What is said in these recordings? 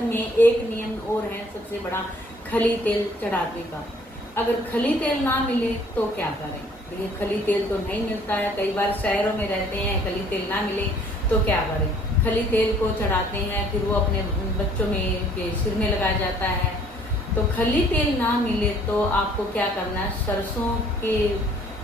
व्रत में एक नियम और है सबसे बड़ा, खली तेल चढ़ाने का। अगर खली तेल ना मिले तो क्या करें? देखिए खली तेल तो नहीं मिलता है, कई बार शहरों में रहते हैं, खली तेल ना मिले तो क्या करें? खली तेल को चढ़ाते हैं, फिर वो अपने बच्चों में के सिर में लगाया जाता है। तो खली तेल ना मिले तो आपको क्या करना है, सरसों के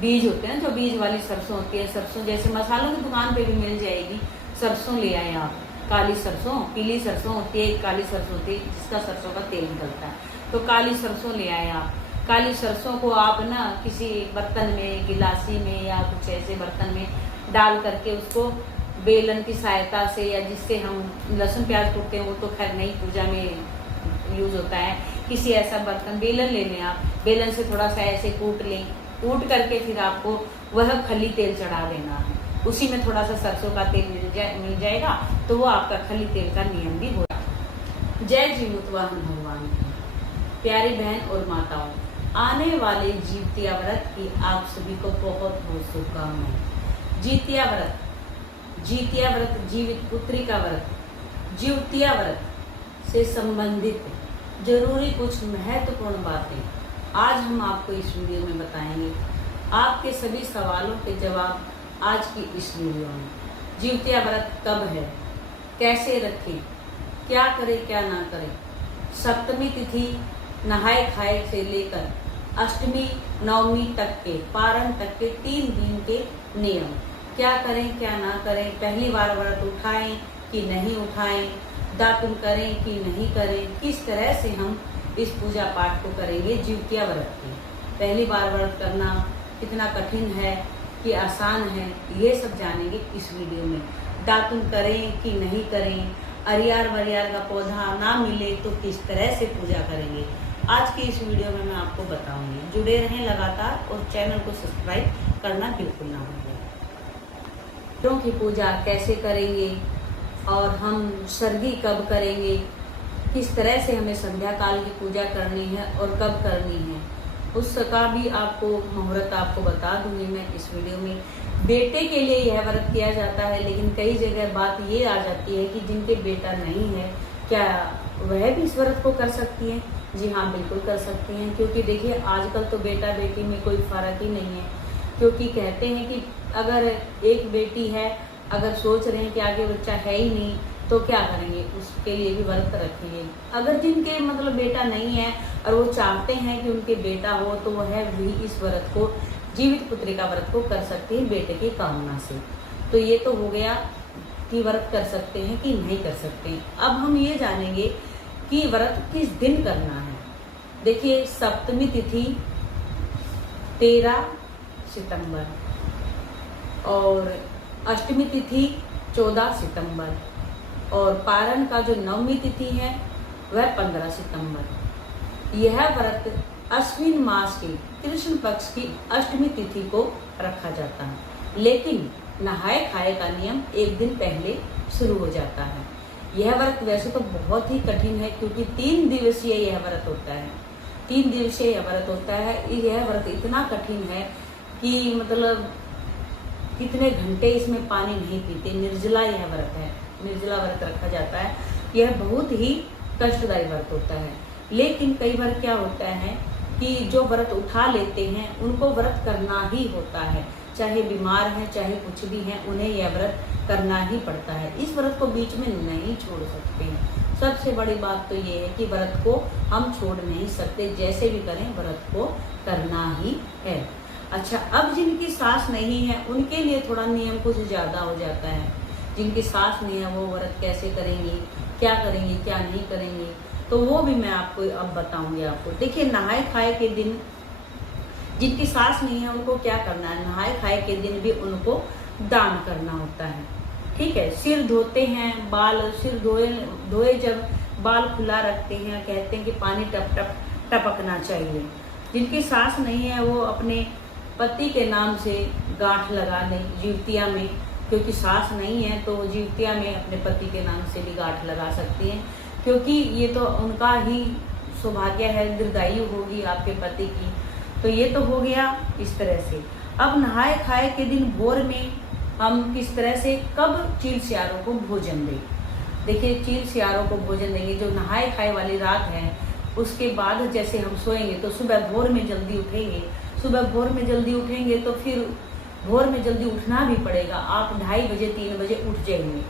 बीज होते हैं, जो बीज वाली सरसों होती है, सरसों जैसे मसालों की दुकान पे भी मिल जाएगी, सरसों ले आए आप। काली सरसों, पीली सरसों होती है, एक काली सरसों होती है जिसका सरसों का तेल निकलता है, तो काली सरसों ले आए आप। काली सरसों को आप ना किसी बर्तन में, गिलासी में या कुछ ऐसे बर्तन में डाल करके उसको बेलन की सहायता से, या जिससे हम लहसुन प्याज कूटते हैं, वो तो खैर नहीं पूजा में यूज होता है, किसी ऐसा बर्तन, बेलन ले लें आप, बेलन से थोड़ा सा ऐसे कूट लें, कूट करके फिर आपको वह खली तेल चढ़ा देना है। उसी में थोड़ा सा सरसों का तेल मिल जाएगा, तो वो आपका खली तेल का नियम भी होगा। जय जीवत्वाहन भगवान की प्यारी बहन और माताओं, आने वाले जीवतिया व्रत की आप सभी को बहुत बहुत शुभकामनाएं। जीवतिया व्रत जीवित पुत्री का व्रत, जीवतिया व्रत से संबंधित जरूरी कुछ महत्वपूर्ण बातें आज हम आपको इस वीडियो में बताएंगे। आपके सभी सवालों के जवाब आज की इस वीडियो में। जीवतिया व्रत कब है, कैसे रखें, क्या करें क्या ना करें, सप्तमी तिथि नहाए खाए से लेकर अष्टमी नवमी तक के, पारण तक के 3 दिन के नियम, क्या करें क्या ना करें, पहली बार व्रत उठाएं कि नहीं उठाएं, दातुन करें कि नहीं करें, किस तरह से हम इस पूजा पाठ को करेंगे जीवतिया व्रत की। पहली बार व्रत करना कितना कठिन है कि आसान है, ये सब जानेंगे इस वीडियो में। दातुन करें कि नहीं करें, अरियार वरियार का पौधा ना मिले तो किस तरह से पूजा करेंगे, आज की इस वीडियो में मैं आपको बताऊंगी। जुड़े रहें लगातार और चैनल को सब्सक्राइब करना बिल्कुल ना भूलें। व्रतों की पूजा कैसे करेंगे और हम सर्गी कब करेंगे, किस तरह से हमें संध्या काल की पूजा करनी है और कब करनी है, उसका भी आपको मुहूर्त आपको बता दूंगी मैं इस वीडियो में। बेटे के लिए यह व्रत किया जाता है, लेकिन कई जगह बात ये आ जाती है कि जिनके बेटा नहीं है क्या वह भी इस व्रत को कर सकती हैं? जी हाँ, बिल्कुल कर सकती हैं, क्योंकि देखिए आजकल तो बेटा बेटी में कोई फर्क ही नहीं है। क्योंकि कहते हैं कि अगर एक बेटी है, अगर सोच रहे हैं कि आगे बच्चा है ही नहीं तो क्या करेंगे, उसके लिए भी व्रत रखेंगे। अगर जिनके मतलब बेटा नहीं है और वो चाहते हैं कि उनके बेटा हो, तो वह भी इस व्रत को, जीवित पुत्री का व्रत को कर सकते हैं बेटे की कामना से। तो ये तो हो गया कि व्रत कर सकते हैं कि नहीं कर सकते हैं। अब हम ये जानेंगे कि व्रत किस दिन करना है। देखिए सप्तमी तिथि 13 सितंबर और अष्टमी तिथि 14 सितंबर और पारण का जो नवमी तिथि है वह 15 सितंबर। यह व्रत अश्विन मास के कृष्ण पक्ष की अष्टमी तिथि को रखा जाता है, लेकिन नहाए खाए का नियम एक दिन पहले शुरू हो जाता है। यह व्रत वैसे तो बहुत ही कठिन है, क्योंकि 3 दिवसीय यह व्रत होता है। 3 दिवसीय यह व्रत होता है। यह व्रत इतना कठिन है कि मतलब कितने घंटे इसमें पानी नहीं पीते, निर्जला यह व्रत है, निर्जला व्रत रखा जाता है। यह बहुत ही कष्टदायी व्रत होता है। लेकिन कई बार क्या होता है कि जो व्रत उठा लेते हैं उनको व्रत करना ही होता है, चाहे बीमार हैं चाहे कुछ भी हैं, उन्हें यह व्रत करना ही पड़ता है। इस व्रत को बीच में नहीं छोड़ सकते हैं। सबसे बड़ी बात तो ये है कि व्रत को हम छोड़ नहीं सकते, जैसे भी करें व्रत को करना ही है। अच्छा, अब जिनकी सास नहीं है उनके लिए थोड़ा नियम कुछ ज़्यादा हो जाता है। जिनकी सास नहीं है वो व्रत कैसे करेंगे, क्या करेंगे क्या नहीं करेंगे, तो वो भी मैं आपको अब बताऊंगी आपको। देखिए नहाए खाए के दिन जिनकी सास नहीं है उनको क्या करना है, नहाए खाए के दिन भी उनको दान करना होता है। ठीक है, सिर धोते हैं, बाल सिर धोए जब बाल खुला रखते हैं, कहते हैं कि पानी टप टप टपकना चाहिए। जिनकी सास नहीं है वो अपने पति के नाम से गांठ लगा लें जीवतिया में, क्योंकि सास नहीं है तो जीवतिया में अपने पति के नाम से भी गांठ लगा सकती हैं, क्योंकि ये तो उनका ही सौभाग्य है, दीर्घायु होगी आपके पति की। तो ये तो हो गया इस तरह से। अब नहाए खाए के दिन भोर में हम किस तरह से, कब चील सियारों को भोजन दें। देखिए चील सियारों को भोजन देंगे। जो नहाए खाए वाली रात है उसके बाद जैसे हम सोएंगे तो सुबह भोर में जल्दी उठेंगे। सुबह भोर में जल्दी उठेंगे तो फिर भोर में जल्दी उठना भी पड़ेगा। आप 2:30 बजे 3 बजे उठ जाएंगे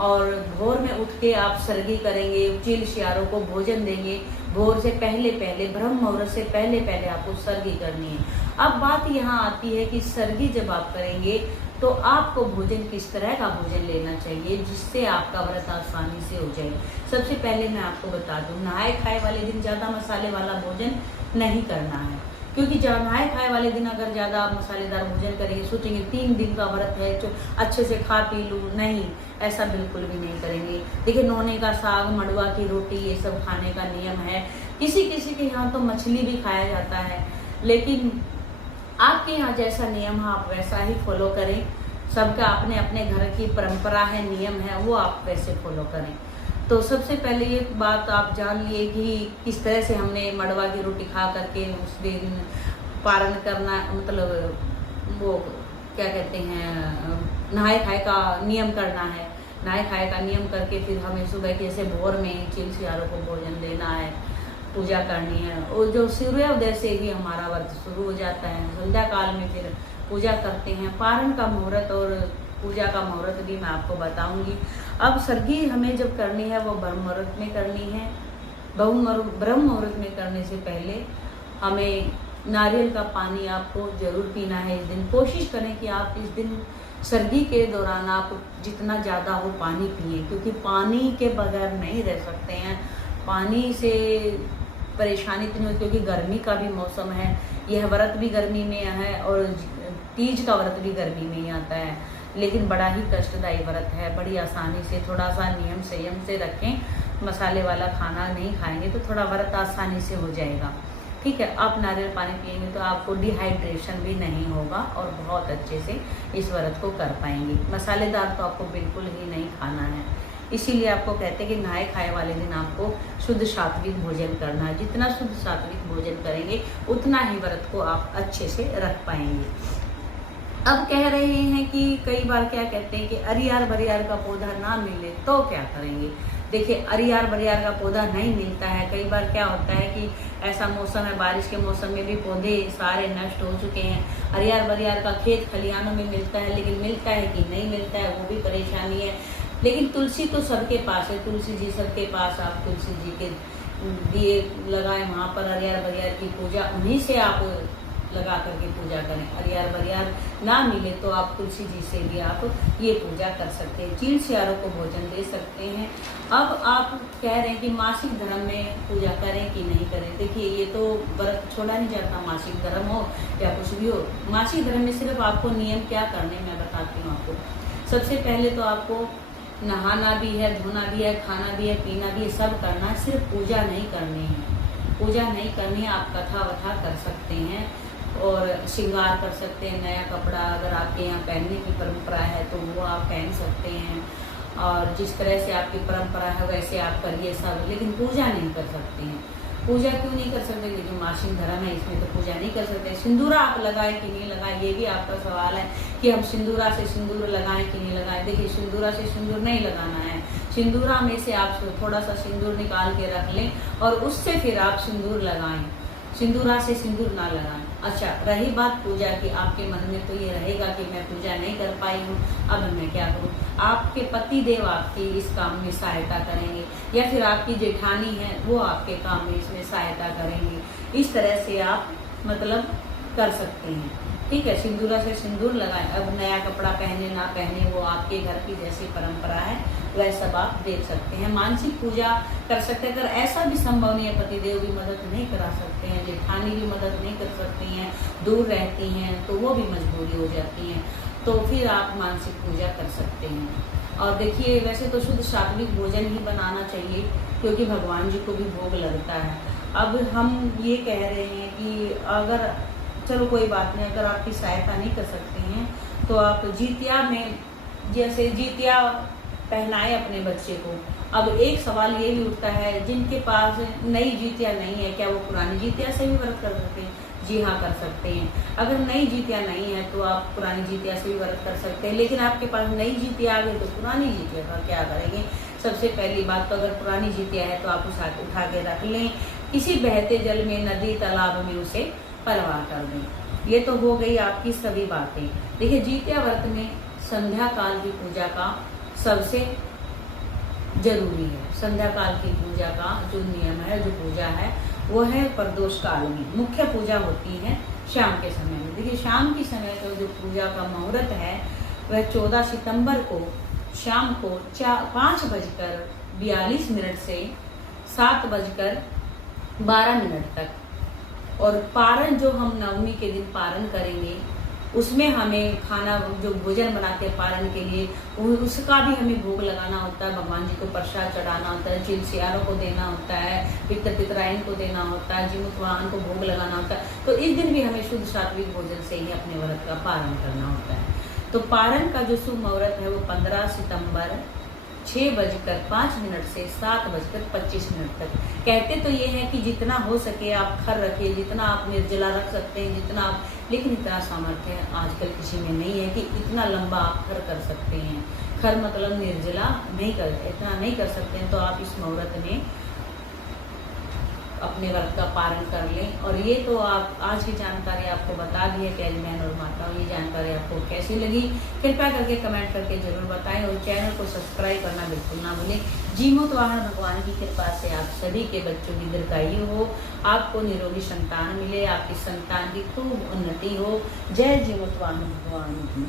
और भोर में उठ के आप सरगी करेंगे, चील सियारों को भोजन देंगे। भोर से पहले पहले, ब्रह्म मुहूर्त से पहले पहले आपको सरगी करनी है। अब बात यहाँ आती है कि सरगी जब आप करेंगे तो आपको भोजन किस तरह का भोजन लेना चाहिए जिससे आपका व्रत आसानी से हो जाए। सबसे पहले मैं आपको बता दूं, नहाए खाए वाले दिन ज़्यादा मसाले वाला भोजन नहीं करना है, क्योंकि जब नहाए खाए वाले दिन अगर ज़्यादा मसालेदार भोजन करेंगे, सोचेंगे 3 दिन का व्रत है जो अच्छे से खा पी लूँ, नहीं, ऐसा बिल्कुल भी नहीं करेंगे। देखिए नोने का साग, मड़ुआ की रोटी, ये सब खाने का नियम है। किसी किसी के यहाँ तो मछली भी खाया जाता है, लेकिन आपके यहाँ जैसा नियम है आप वैसा ही फॉलो करें। सबका अपने अपने घर की परंपरा है, नियम है, वो आप वैसे फॉलो करें। तो सबसे पहले ये बात आप जान लिए कि किस तरह से हमने मड़वा की रोटी खा करके उस दिन पारण करना, मतलब वो क्या कहते हैं, नहाए खाए का नियम करना है। नहाए खाए का नियम करके फिर हमें सुबह के जैसे भोर में चील सियारों को भोजन देना है, पूजा करनी है। और जो सूर्योदय से ही हमारा व्रत शुरू हो जाता है। संध्या काल में फिर पूजा करते हैं। पारण का मुहूर्त और पूजा का मुहूर्त भी मैं आपको बताऊंगी। अब सरगी हमें जब करनी है वो ब्रह्म मुहूर्त में करनी है। ब्रह्म मुहूर्त में करने से पहले हमें नारियल का पानी आपको जरूर पीना है। इस दिन कोशिश करें कि आप इस दिन सर्दी के दौरान आप जितना ज़्यादा हो पानी पिए, क्योंकि पानी के बगैर नहीं रह सकते हैं। पानी से परेशानी इतनी होती है क्योंकि गर्मी का भी मौसम है। यह व्रत भी गर्मी में है और तीज का व्रत भी गर्मी में ही आता है, लेकिन बड़ा ही कष्टदायी व्रत है। बड़ी आसानी से, थोड़ा सा नियम संयम से रखें। मसाले वाला खाना नहीं खाएंगे तो थोड़ा व्रत आसानी से हो जाएगा। ठीक है, आप नारियल पानी पिएंगे तो आपको डिहाइड्रेशन भी नहीं होगा और बहुत अच्छे से इस व्रत को कर पाएंगे। मसालेदार तो आपको बिल्कुल ही नहीं खाना है, इसीलिए आपको कहते हैं कि नहाए खाए वाले दिन आपको शुद्ध सात्विक भोजन करना है। जितना शुद्ध सात्विक भोजन करेंगे उतना ही व्रत को आप अच्छे से रख पाएंगे। अब कह रहे हैं कि कई बार क्या कहते हैं कि अरियार बरियार का पौधा ना मिले तो क्या करेंगे। देखिए अरियार बरियार का पौधा नहीं मिलता है। कई बार क्या होता है कि ऐसा मौसम है, बारिश के मौसम में भी पौधे सारे नष्ट हो चुके हैं। अरियार बरियार का खेत खलिहानों में मिलता है, लेकिन मिलता है कि नहीं मिलता है वो भी परेशानी है। लेकिन तुलसी तो सबके पास है, तुलसी जी सबके पास। आप तुलसी जी के दिए लगाएं, वहाँ पर अरियार बरियार की पूजा उन्हीं से आप लगा करके पूजा करें। अरियार बरियार ना मिले तो आप तुलसी जी से भी आप ये पूजा कर सकते हैं। चील सियारों को भोजन दे सकते हैं। अब आप कह रहे हैं कि मासिक धर्म में पूजा करें कि नहीं करें। देखिए ये तो व्रत छोड़ा नहीं जाता, मासिक धर्म हो या कुछ भी हो। मासिक धर्म में सिर्फ आपको नियम क्या करने मैं बताती हूँ आपको। सबसे पहले तो आपको नहाना भी है, धोना भी है, खाना भी है, पीना भी है, सब करना है। सिर्फ पूजा नहीं करनी है। पूजा नहीं करनी है, आप कथा वथा कर सकते हैं और श्रृंगार कर सकते हैं। नया कपड़ा अगर आपके यहाँ पहनने की परंपरा है तो वो आप पहन सकते हैं, और जिस तरह से आपकी परंपरा है वैसे आप करिए सब, लेकिन पूजा नहीं कर सकते हैं। पूजा क्यों नहीं कर सकते? क्योंकि मासिक धर्म है, इसमें तो पूजा नहीं कर सकते। सिंदूरा आप लगाएं कि नहीं लगाएं, ये भी आपका सवाल है कि हम सिंदूरा से सिंदूर लगाएं कि नहीं लगाएं। देखिए सिंदूरा से सिंदूर नहीं लगाना है। सिंदूरा में से आप थोड़ा सा सिंदूर निकाल के रख लें और उससे फिर आप सिंदूर लगाएं। सिंदूरा से सिंदूर ना लगाएं। अच्छा, रही बात पूजा की, आपके मन में तो ये रहेगा कि मैं पूजा नहीं कर पाई हूँ, अब मैं क्या करूँ। आपके पति देव आपकी इस काम में सहायता करेंगे, या फिर आपकी जेठानी है वो आपके काम में इसमें सहायता करेंगी। इस तरह से आप मतलब कर सकते हैं। ठीक है, सिंदूरा से सिंदूर लगाएं। अब नया कपड़ा पहने ना पहने वो आपके घर की जैसी परंपरा है वह सब आप देख सकते हैं। मानसिक पूजा कर सकते हैं। अगर ऐसा भी संभव नहीं है, पतिदेव भी मदद नहीं करा सकते हैं, जेठानी भी मदद नहीं कर सकती हैं, दूर रहती हैं तो वो भी मजबूरी हो जाती हैं, तो फिर आप मानसिक पूजा कर सकते हैं। और देखिए वैसे तो शुद्ध सात्विक भोजन ही बनाना चाहिए, क्योंकि भगवान जी को भी भोग लगता है। अब हम ये कह रहे हैं कि अगर चलो कोई बात नहीं, अगर आपकी सहायता नहीं कर सकते हैं तो आप जितिया में, जैसे जितिया पहनाए अपने बच्चे को। अब एक सवाल ये भी उठता है, जिनके पास नई जितिया नहीं है क्या वो पुरानी जितिया से भी व्रत कर सकते हैं? जी हाँ, कर सकते हैं। अगर नई जितिया नहीं है तो आप पुरानी जितिया से भी व्रत कर सकते हैं। लेकिन आपके पास नई जितिया आ गई तो पुरानी जितिया का क्या करेंगे? सबसे पहली बात तो अगर पुरानी जितिया है तो आप उसे उठा के रख लें, किसी बहते जल में, नदी तालाब में उसे परवाह कर दें। ये तो हो गई आपकी सभी बातें। देखिए जितिया व्रत में संध्या काल की पूजा का सबसे जरूरी है। संध्या काल की पूजा का जो नियम है, जो पूजा है वो है प्रदोष काल में। मुख्य पूजा होती है शाम के समय में। देखिए शाम के समय का जो पूजा का मुहूर्त है वह 14 सितंबर को शाम को 5:42 से 7:12 तक। और पारण जो हम नवमी के दिन पारण करेंगे उसमें हमें खाना जो भोजन बनाते हैं पारण के लिए उसका भी हमें भोग लगाना होता है, भगवान जी को प्रसाद चढ़ाना होता है, चिलसियारों को देना होता है, पितर पितराइन को देना होता है, जीमुत वाहन को भोग लगाना होता है। तो इस दिन भी हमें शुद्ध सात्विक भोजन से ही अपने व्रत का पारण करना होता है। तो पारण का जो शुभ मुहूर्त है वो 15 सितंबर 6:05 से 7:25 तक। कहते तो ये है कि जितना हो सके आप खर रखिए, जितना आप निर्जला रख सकते हैं, जितना आप, लेकिन इतना सामर्थ्य आजकल किसी में नहीं है कि इतना लंबा आप खर कर सकते हैं। खर मतलब निर्जला नहीं कर, इतना नहीं कर सकते हैं तो आप इस मुहूर्त में अपने व्रत का पारण कर लें। और ये तो आप आज की जानकारी आपको बता दी है कि आज बहन और माताओं, ये जानकारी आपको कैसी लगी कृपया करके कमेंट करके जरूर बताएं और चैनल को सब्सक्राइब करना बिल्कुल ना भूलें। जीमूत वाहन भगवान की कृपा से आप सभी के बच्चों की दीर्घायु हो, आपको निरोगी संतान मिले, आपकी संतान की खूब उन्नति हो। जय जीमूत वाहन भगवान की।